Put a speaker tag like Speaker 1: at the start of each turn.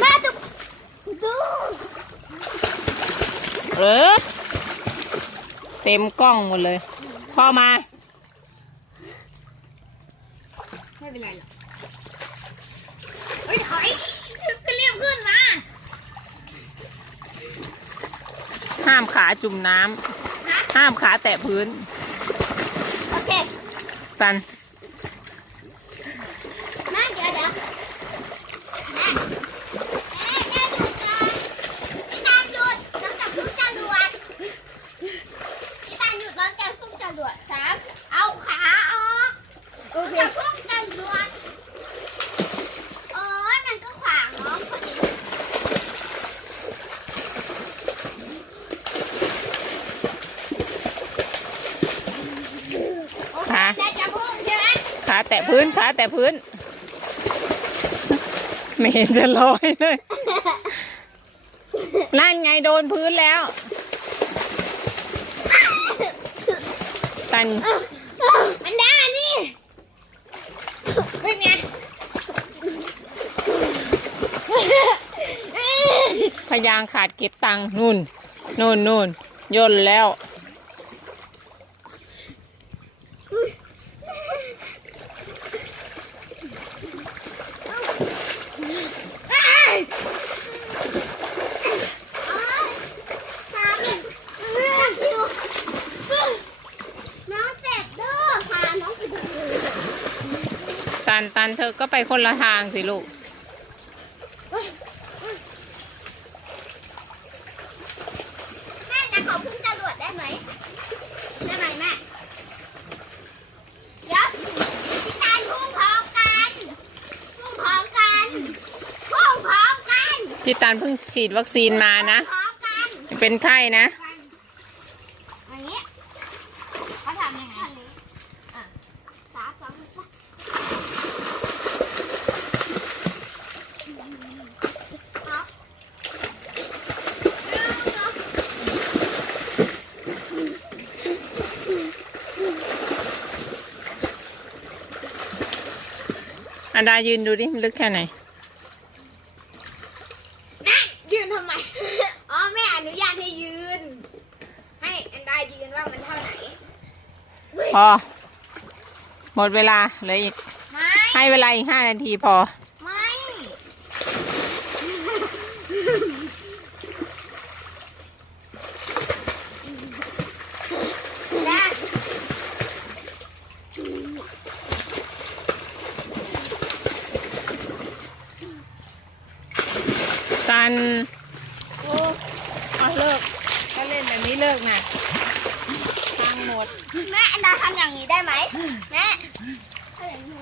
Speaker 1: แม่ดูดู
Speaker 2: เออเต็มกล้องหมดเลย พ่อมา
Speaker 1: ไม่เป็นไรหรอกเฮ้ยถอยก็เรียบขึ้นมา
Speaker 2: ห้ามขาจุ่มน้ำ ห้ามขาแตะพื้น
Speaker 1: โอเค
Speaker 2: ตัน
Speaker 1: แม่เดี๋ยวเดี๋ยวแม่แม่แม่หยุดก่อนพี่ตาลหยุดน้องจับพุ่งจรวดพี่ตาลหยุดน้องจับพุ่งจรวด สามเอาขาออกโอเคจับพุ่งจรวดโอ้ยมันก็ขวางน้องพอดีโอเคแม่จับพุ่งใช่ไหม
Speaker 2: ขาแตะพื้นขาแตะพื้น ไม่เห็นจะลอยเลย นั่นไงโดนพื้นแล้ว ตัน
Speaker 1: มันได้นี่เป็นไง
Speaker 2: พยางขาดเก็บตังค์นู่นนู่นนู่นย่นแล้ว
Speaker 1: น้องเจ็บเด้อพาน้องไปดู
Speaker 2: ตันตันเธอก็ไปคนละทางสิลูก
Speaker 1: แม่จะขอพึ่งจรวดได้ไหมได้ไหมแม่ เดี๋ยวพี่ตาลพุ่งพร้อมกันพุ่งพร้อมกันพุ่งพร้อมกัน
Speaker 2: ที่ตันเพิ่งฉีดวัคซีนมานะ
Speaker 1: พร้อมกัน
Speaker 2: เป็นไข้นะ
Speaker 1: อย่างนี้เขาทำยังไงอะสามสองหนึ่งสามเอา
Speaker 2: อันดายืนดูดิมันลึกแค่ไหน
Speaker 1: นั่งยืนทำไม อ๋อแม่อนุญาตให้ยืน ให้อันดายืนว่ามันเท่าไหนอุ๊ย
Speaker 2: พอ หมดเวลาเหลยอีก
Speaker 1: ไม่
Speaker 2: ให้เวลาอีกห้านาทีพอ
Speaker 1: ไม่ได้
Speaker 2: ตัน โอ้เอาเลิก ถ้าเล่นแบบนี้เลิกนะทางหมด
Speaker 1: แม่อันดาทำอย่างนี้ได้ไหมแม่เอาอย่างนี้